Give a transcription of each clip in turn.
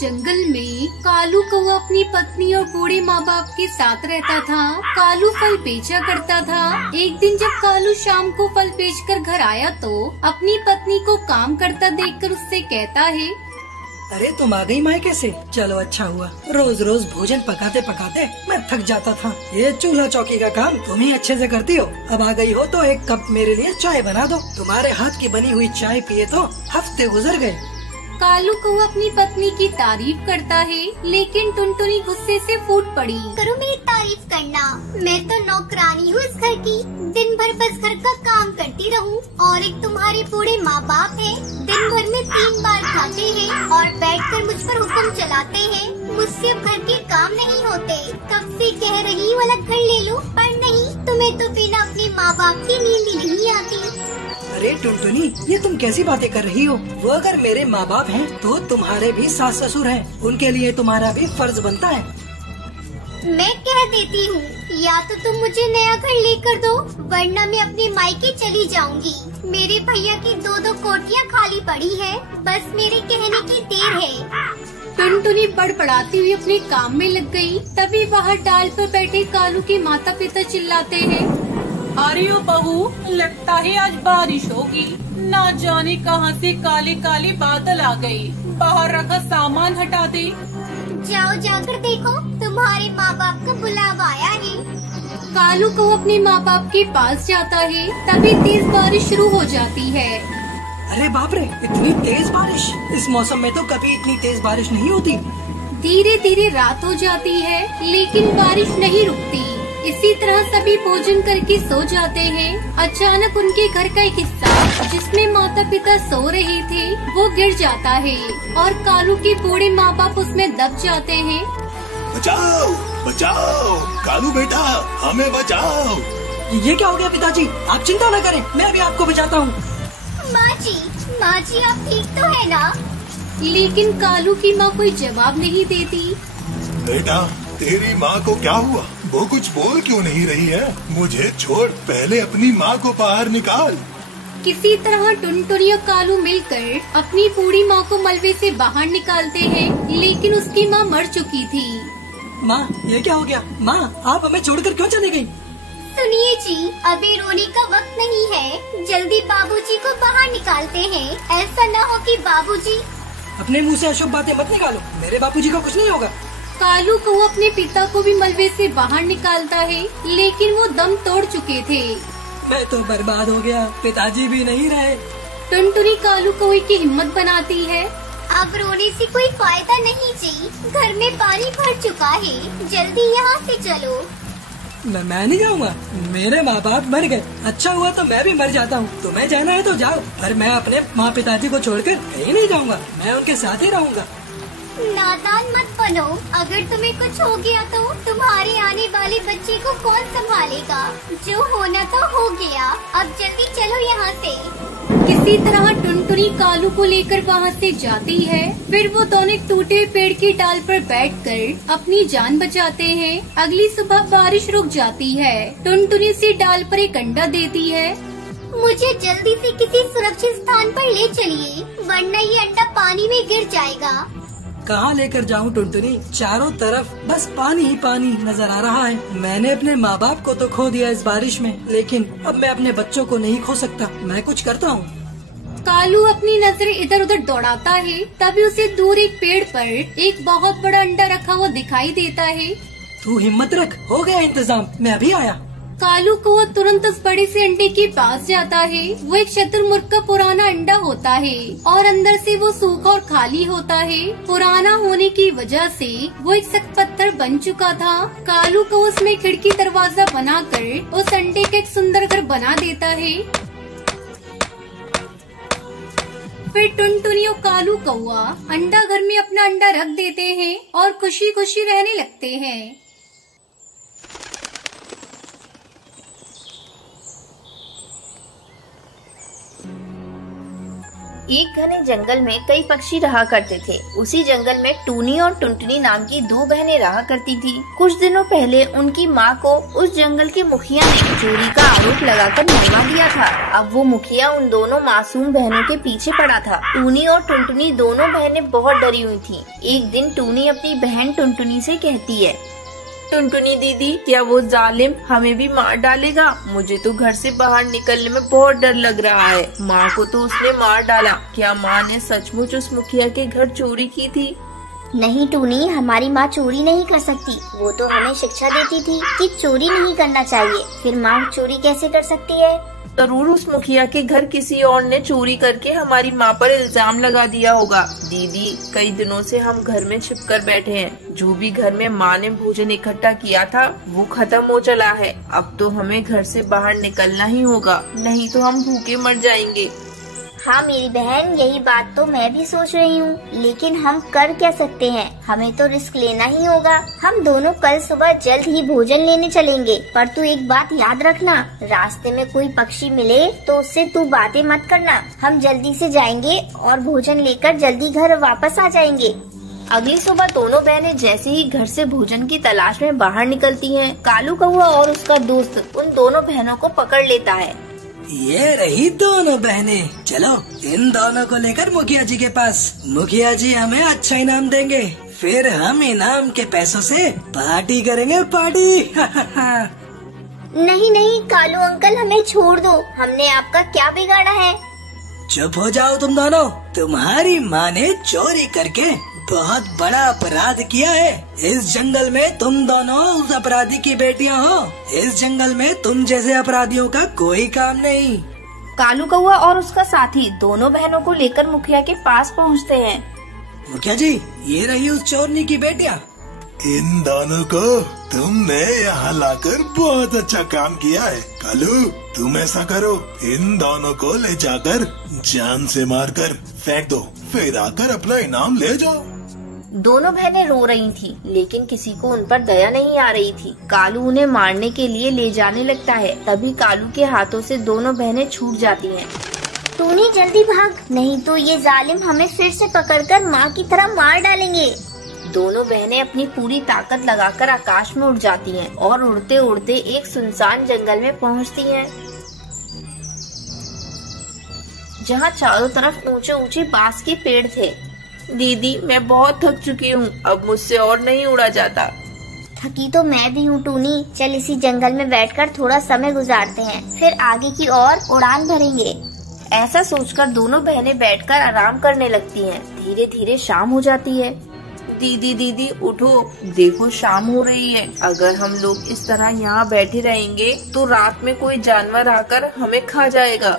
जंगल में कालू कौवा अपनी पत्नी और बूढ़े माँ बाप के साथ रहता था। कालू फल बेचा करता था। एक दिन जब कालू शाम को फल बेचकर घर आया तो अपनी पत्नी को काम करता देखकर उससे कहता है, अरे तुम आ गई मायके से, चलो अच्छा हुआ। रोज रोज भोजन पकाते पकाते मैं थक जाता था। ये चूल्हा चौकी का काम तुम ही अच्छे से करती हो। अब आ गई हो तो एक कप मेरे लिए चाय बना दो। तुम्हारे हाथ की बनी हुई चाय पिए तो हफ्ते गुजर गए। कालू कौवा अपनी पत्नी की तारीफ करता है, लेकिन टुनटुनी गुस्से से फूट पड़ी। करो मेरी तारीफ करना, मैं तो नौकरानी हूँ इस घर की। दिन भर बस घर का काम करती रहूँ। और एक तुम्हारे बूढ़े माँ बाप हैं, दिन भर में 3 बार खाते हैं और बैठकर मुझ पर हुक्म चलाते हैं। मुझसे अब घर के काम नहीं होते। कब से कह रही हूँ अलग घर ले लो, पर नहीं, तुम्हें तो बिना अपने माँ बाप की नींद ही नहीं आती। अरे टुनटुनी, ये तुम कैसी बातें कर रही हो? वो अगर मेरे माँ बाप हैं तो तुम्हारे भी सास ससुर हैं। उनके लिए तुम्हारा भी फर्ज बनता है। मैं कह देती हूँ, या तो तुम मुझे नया घर लेकर दो, वरना मैं अपने मायके चली जाऊंगी। मेरे भैया की 2-2 कोठियाँ खाली पड़ी है, बस मेरे कहने की देर है। टुनटुनी बड़बड़ाती हुई अपने काम में लग गई। तभी बाहर डाल पर बैठे कालू के माता पिता चिल्लाते हैं, अरे ओ बहू, लगता है आज बारिश होगी। ना जाने कहां से काले काले बादल आ गए। बाहर रखा सामान हटा दे। जाओ जाकर देखो, तुम्हारे माँ बाप का बुलावा आया है। कालू को अपने माँ बाप के पास जाता है। तभी तेज बारिश शुरू हो जाती है। अरे बाप रे, इतनी तेज बारिश! इस मौसम में तो कभी इतनी तेज बारिश नहीं होती। धीरे धीरे रात हो जाती है, लेकिन बारिश नहीं रुकती। इसी तरह सभी भोजन करके सो जाते हैं। अचानक उनके घर का एक हिस्सा, जिसमें माता पिता सो रहे थे, वो गिर जाता है और कालू के बूढ़े माँ बाप उसमें दब जाते हैं। बचाओ, बचाओ, कालू बेटा, हमें बचाओ। ये क्या हो गया पिताजी? आप चिंता न करें, मैं अभी आपको बचाता हूँ। माँ जी आप ठीक तो है ना? लेकिन कालू की माँ कोई जवाब नहीं देती। बेटा, तेरी माँ को क्या हुआ? वो कुछ बोल क्यों नहीं रही है? मुझे छोड़, पहले अपनी माँ को बाहर निकाल। किसी तरह टुनटुनी और कालू मिलकर अपनी बूढ़ी माँ को मलबे से बाहर निकालते हैं, लेकिन उसकी माँ मर चुकी थी। माँ, ये क्या हो गया? माँ, आप हमें छोड़कर क्यों चली गयी? सुनिए जी, अभी रोने का वक्त नहीं है। जल्दी बाबूजी को बाहर निकालते हैं। ऐसा न हो कि बाबूजी। अपने मुँह से अशुभ बातें मत निकालो। मेरे बाबूजी को कुछ नहीं होगा। कालू को अपने पिता को भी मलबे से बाहर निकालता है, लेकिन वो दम तोड़ चुके थे। मैं तो बर्बाद हो गया, पिताजी भी नहीं रहे। टुनटुनी कालू कौवे की हिम्मत बनाती है। अब रोने से कोई फायदा नहीं जी, घर में पानी भर चुका है। जल्दी यहाँ से चलो। मैं नहीं जाऊँगा। मेरे माँ बाप मर गए। अच्छा हुआ तो मैं भी मर जाता हूँ। तुम्हें जाना है तो जाओ, पर मैं अपने माँ पिताजी को छोड़कर कहीं नहीं जाऊँगा। मैं उनके साथ ही रहूँगा। नादान मत बनो। अगर तुम्हें कुछ हो गया तो तुम्हारे आने वाले बच्चे को कौन संभालेगा? जो होना था हो गया। अब जल्दी चलो यहाँ से। किसी तरह टुनटुनी कालू को लेकर वहाँ से जाती है। फिर वो दोनों टूटे हुए पेड़ की डाल पर बैठकर अपनी जान बचाते हैं। अगली सुबह बारिश रुक जाती है। टुनटुनी सी डाल पर एक अंडा देती है। मुझे जल्दी से किसी सुरक्षित स्थान पर ले चलिए, वरना ये अंडा पानी में गिर जाएगा। कहाँ लेकर जाऊँ टुनटुनी? चारों तरफ बस पानी ही पानी नजर आ रहा है। मैंने अपने माँ बाप को तो खो दिया इस बारिश में, लेकिन अब मैं अपने बच्चों को नहीं खो सकता। मैं कुछ करता हूँ। कालू अपनी नजरें इधर उधर दौड़ाता है। तभी उसे दूर एक पेड़ पर एक बहुत बड़ा अंडा रखा हुआ दिखाई देता है। तू हिम्मत रख, हो गया इंतजाम, मैं अभी आया। कालू को वो तुरंत उस बड़े से अंडे के पास जाता है। वो एक शतुरमुर्ग का पुराना अंडा होता है और अंदर से वो सूखा और खाली होता है। पुराना होने की वजह से वो एक सख्त पत्थर बन चुका था। कालू को उसमें खिड़की दरवाजा बनाकर उस अंडे का एक सुंदर घर बना देता है। फिर टुनटुनी और कालू कौवा अंडा घर में अपना अंडा रख देते हैं और खुशी खुशी रहने लगते हैं। एक घने जंगल में कई पक्षी रहा करते थे। उसी जंगल में टूनी और टुनटुनी नाम की दो बहनें रहा करती थी। कुछ दिनों पहले उनकी माँ को उस जंगल के मुखिया ने चोरी का आरोप लगाकर मरवा दिया था। अब वो मुखिया उन दोनों मासूम बहनों के पीछे पड़ा था। टूनी और टुनटुनी दोनों बहनें बहुत डरी हुई थी। एक दिन टूनी अपनी बहन टुनटुनी से कहती है, टुनटुनी दीदी, क्या वो जालिम हमें भी मार डालेगा? मुझे तो घर से बाहर निकलने में बहुत डर लग रहा है। माँ को तो उसने मार डाला। क्या माँ ने सचमुच उस मुखिया के घर चोरी की थी? नहीं टूनी, हमारी माँ चोरी नहीं कर सकती। वो तो हमें शिक्षा देती थी कि चोरी नहीं करना चाहिए। फिर माँ चोरी कैसे कर सकती है? जरूर उस मुखिया के घर किसी और ने चोरी करके हमारी माँ पर इल्जाम लगा दिया होगा। दीदी, कई दिनों से हम घर में छिपकर बैठे हैं। जो भी घर में माँ ने भोजन इकट्ठा किया था वो खत्म हो चला है। अब तो हमें घर से बाहर निकलना ही होगा, नहीं तो हम भूखे मर जाएंगे। हाँ मेरी बहन, यही बात तो मैं भी सोच रही हूँ, लेकिन हम कर क्या सकते हैं? हमें तो रिस्क लेना ही होगा। हम दोनों कल सुबह जल्द ही भोजन लेने चलेंगे। पर तू एक बात याद रखना, रास्ते में कोई पक्षी मिले तो उससे तू बातें मत करना। हम जल्दी से जाएंगे और भोजन लेकर जल्दी घर वापस आ जाएंगे। अगली सुबह दोनों बहनें जैसे ही घर से भोजन की तलाश में बाहर निकलती हैं, कालू कौवा और उसका दोस्त उन दोनों बहनों को पकड़ लेता है। ये रही दोनों बहनें, चलो इन दोनों को लेकर मुखिया जी के पास। मुखिया जी हमें अच्छा इनाम देंगे, फिर हम इनाम के पैसों से पार्टी करेंगे, पार्टी। नहीं नहीं कालू अंकल, हमें छोड़ दो। हमने आपका क्या बिगाड़ा है? चुप हो जाओ तुम दोनों। तुम्हारी माँ ने चोरी करके बहुत बड़ा अपराध किया है। इस जंगल में तुम दोनों उस अपराधी की बेटियां हो। इस जंगल में तुम जैसे अपराधियों का कोई काम नहीं। कालू कौवा और उसका साथी दोनों बहनों को लेकर मुखिया के पास पहुंचते हैं। मुखिया जी, ये रही उस चोरनी की बेटियां। इन दोनों को तुमने यहाँ लाकर बहुत अच्छा काम किया है। कालू, तुम ऐसा करो, इन दोनों को ले जाकर जान से मारकर फेंक दो, फिर आकर अपना इनाम ले जाओ। दोनों बहनें रो रही थीं, लेकिन किसी को उन पर दया नहीं आ रही थी। कालू उन्हें मारने के लिए ले जाने लगता है। तभी कालू के हाथों से दोनों बहनें छूट जाती हैं। टूनी जल्दी भाग, नहीं तो ये जालिम हमें फिर से पकड़कर माँ की तरह मार डालेंगे। दोनों बहनें अपनी पूरी ताकत लगाकर आकाश में उड़ जाती हैं और उड़ते उड़ते एक सुनसान जंगल में पहुंचती हैं, जहां चारों तरफ ऊंचे ऊंचे बांस के पेड़ थे। दीदी, मैं बहुत थक चुकी हूँ, अब मुझसे और नहीं उड़ा जाता। थकी तो मैं भी हूँ टूनी। चल इसी जंगल में बैठकर थोड़ा समय गुजारते हैं, फिर आगे की ओर उड़ान भरेंगे। ऐसा सोचकर दोनों बहनें बैठकर आराम करने लगती हैं। धीरे धीरे शाम हो जाती है। दीदी दीदी उठो, देखो शाम हो रही है। अगर हम लोग इस तरह यहाँ बैठे रहेंगे तो रात में कोई जानवर आकर हमें खा जाएगा।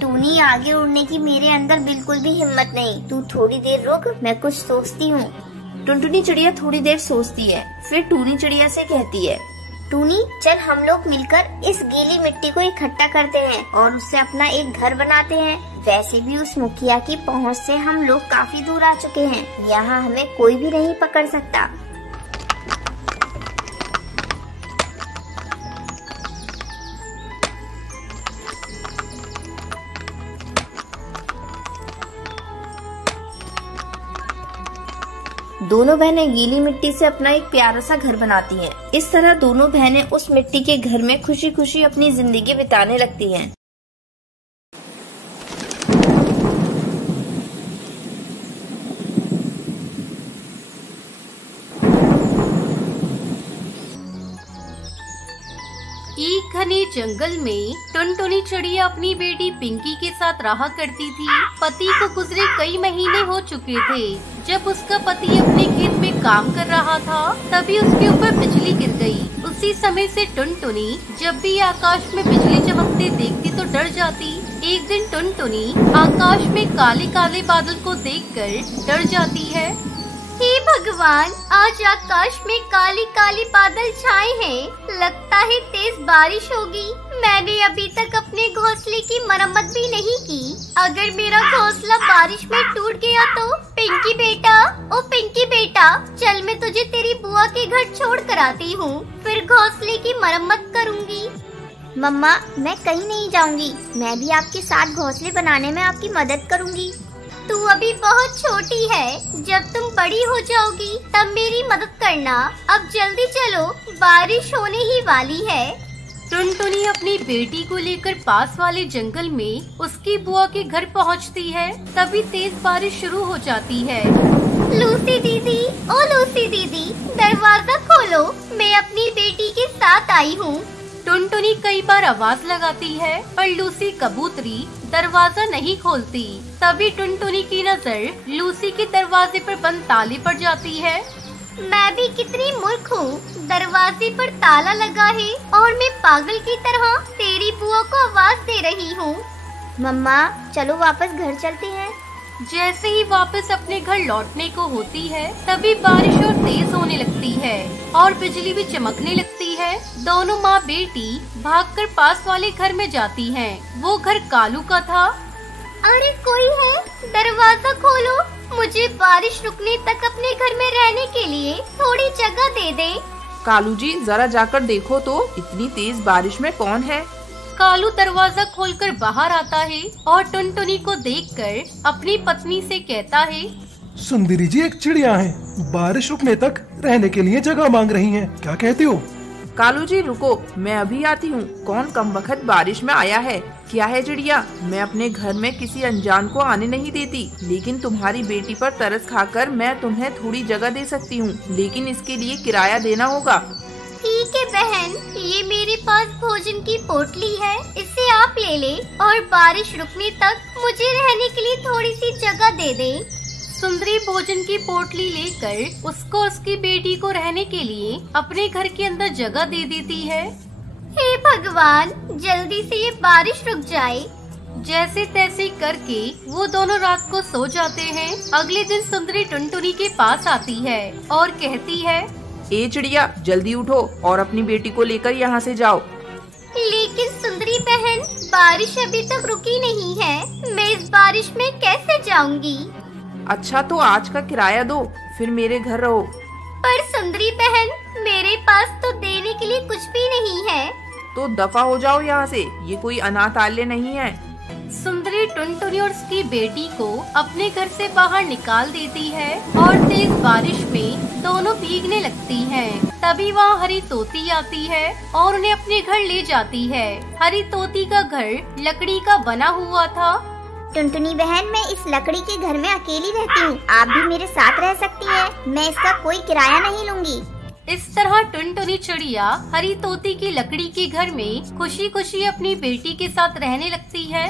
टूनी, आगे उड़ने की मेरे अंदर बिल्कुल भी हिम्मत नहीं। तू थोड़ी देर रुक, मैं कुछ सोचती हूँ। टुनटुनी चिड़िया थोड़ी देर सोचती है, फिर टूनी चिड़िया से कहती है, टूनी चल हम लोग मिलकर इस गीली मिट्टी को इकट्ठा करते हैं और उससे अपना एक घर बनाते हैं। वैसे भी उस मुखिया की पहुँच से हम लोग काफी दूर आ चुके हैं। यहाँ हमें कोई भी नहीं पकड़ सकता। दोनों बहनें गीली मिट्टी से अपना एक प्यारा सा घर बनाती हैं। इस तरह दोनों बहनें उस मिट्टी के घर में खुशी खुशी अपनी जिंदगी बिताने लगती हैं। एक घने जंगल में टुनटुनी चिड़िया अपनी बेटी पिंकी के साथ रहा करती थी। पति को गुजरे कई महीने हो चुके थे। जब उसका पति अपने खेत में काम कर रहा था, तभी उसके ऊपर बिजली गिर गई। उसी समय से टुनटुनी जब भी आकाश में बिजली चमकते देखती तो डर जाती। एक दिन टुनटुनी आकाश में काले काले बादल को देखकर डर जाती है। हे भगवान, आज आकाश में काली काली बादल छाए हैं। लगता है तेज बारिश होगी। मैंने अभी तक अपने घोंसले की मरम्मत भी नहीं की। अगर मेरा घोंसला बारिश में टूट गया तो? पिंकी बेटा, ओ पिंकी बेटा, चल मैं तुझे तेरी बुआ के घर छोड़ कर आती हूँ, फिर घोंसले की मरम्मत करूँगी। मम्मा मैं कहीं नहीं जाऊंगी, मैं भी आपके साथ घोंसले बनाने में आपकी मदद करूंगी। तू अभी बहुत छोटी है, जब तुम बड़ी हो जाओगी तब मेरी मदद करना। अब जल्दी चलो, बारिश होने ही वाली है। टुनटुनी अपनी बेटी को लेकर पास वाले जंगल में उसकी बुआ के घर पहुंचती है। तभी तेज बारिश शुरू हो जाती है। लूसी दीदी, ओ लूसी दीदी, दरवाजा खोलो, मैं अपनी बेटी के साथ आई हूँ। टुनटुनी कई बार आवाज लगाती है पर लूसी कबूतरी दरवाजा नहीं खोलती। तभी टुनटुनी की नजर लूसी के दरवाजे पर बंद ताले पर जाती है। मैं भी कितनी मूर्ख हूँ, दरवाजे पर ताला लगा है और मैं पागल की तरह तेरी बुआ को आवाज दे रही हूँ। मम्मा चलो वापस घर चलते हैं। जैसे ही वापस अपने घर लौटने को होती है तभी बारिश और तेज होने लगती है और बिजली भी चमकने लगती है। दोनों माँ बेटी भागकर पास वाले घर में जाती हैं। वो घर कालू का था। अरे कोई है, दरवाजा खोलो, मुझे बारिश रुकने तक अपने घर में रहने के लिए थोड़ी जगह दे दे। कालू जी जरा जाकर देखो तो इतनी तेज बारिश में कौन है। कालू दरवाजा खोलकर बाहर आता है और टुनटुनी को देखकर अपनी पत्नी से कहता है, सुंदरी जी एक चिड़िया है, बारिश रुकने तक रहने के लिए जगह मांग रही हैं, क्या कहती हो। कालू जी रुको, मैं अभी आती हूँ। कौन कमबख्त बारिश में आया है। क्या है चिड़िया, मैं अपने घर में किसी अनजान को आने नहीं देती, लेकिन तुम्हारी बेटी पर तरस खाकर मैं तुम्हें थोड़ी जगह दे सकती हूँ, लेकिन इसके लिए किराया देना होगा। ठीक है बहन, ये मेरे पास भोजन की पोटली है, इसे आप ले ले और बारिश रुकने तक मुझे रहने के लिए थोड़ी सी जगह दे दे। सुंदरी भोजन की पोटली लेकर उसको उसकी बेटी को रहने के लिए अपने घर के अंदर जगह दे देती है। हे भगवान, जल्दी से ये बारिश रुक जाए। जैसे तैसे करके वो दोनों रात को सो जाते हैं। अगले दिन सुंदरी टुनटुनी के पास आती है और कहती है, ए चिड़िया जल्दी उठो और अपनी बेटी को लेकर यहाँ से जाओ। लेकिन सुंदरी बहन, बारिश अभी तक रुकी नहीं है, मैं इस बारिश में कैसे जाऊंगी। अच्छा तो आज का किराया दो, फिर मेरे घर रहो। पर सुंदरी बहन, मेरे पास तो देने के लिए कुछ भी नहीं है। तो दफा हो जाओ यहाँ से, ये कोई अनाथालय नहीं है। सुंदरी टुनटुनी और उसकी बेटी को अपने घर से बाहर निकाल देती है और तेज बारिश में दोनों भीगने लगती हैं। तभी वहाँ हरी तोती आती है और उन्हें अपने घर ले जाती है। हरी तोती का घर लकड़ी का बना हुआ था। टुनटुनी बहन, मैं इस लकड़ी के घर में अकेली रहती हूँ, आप भी मेरे साथ रह सकती हैं। मैं इसका कोई किराया नहीं लूंगी। इस तरह टुनटुनी चिड़िया हरी तोती की लकड़ी के घर में खुशी खुशी अपनी बेटी के साथ रहने लगती है।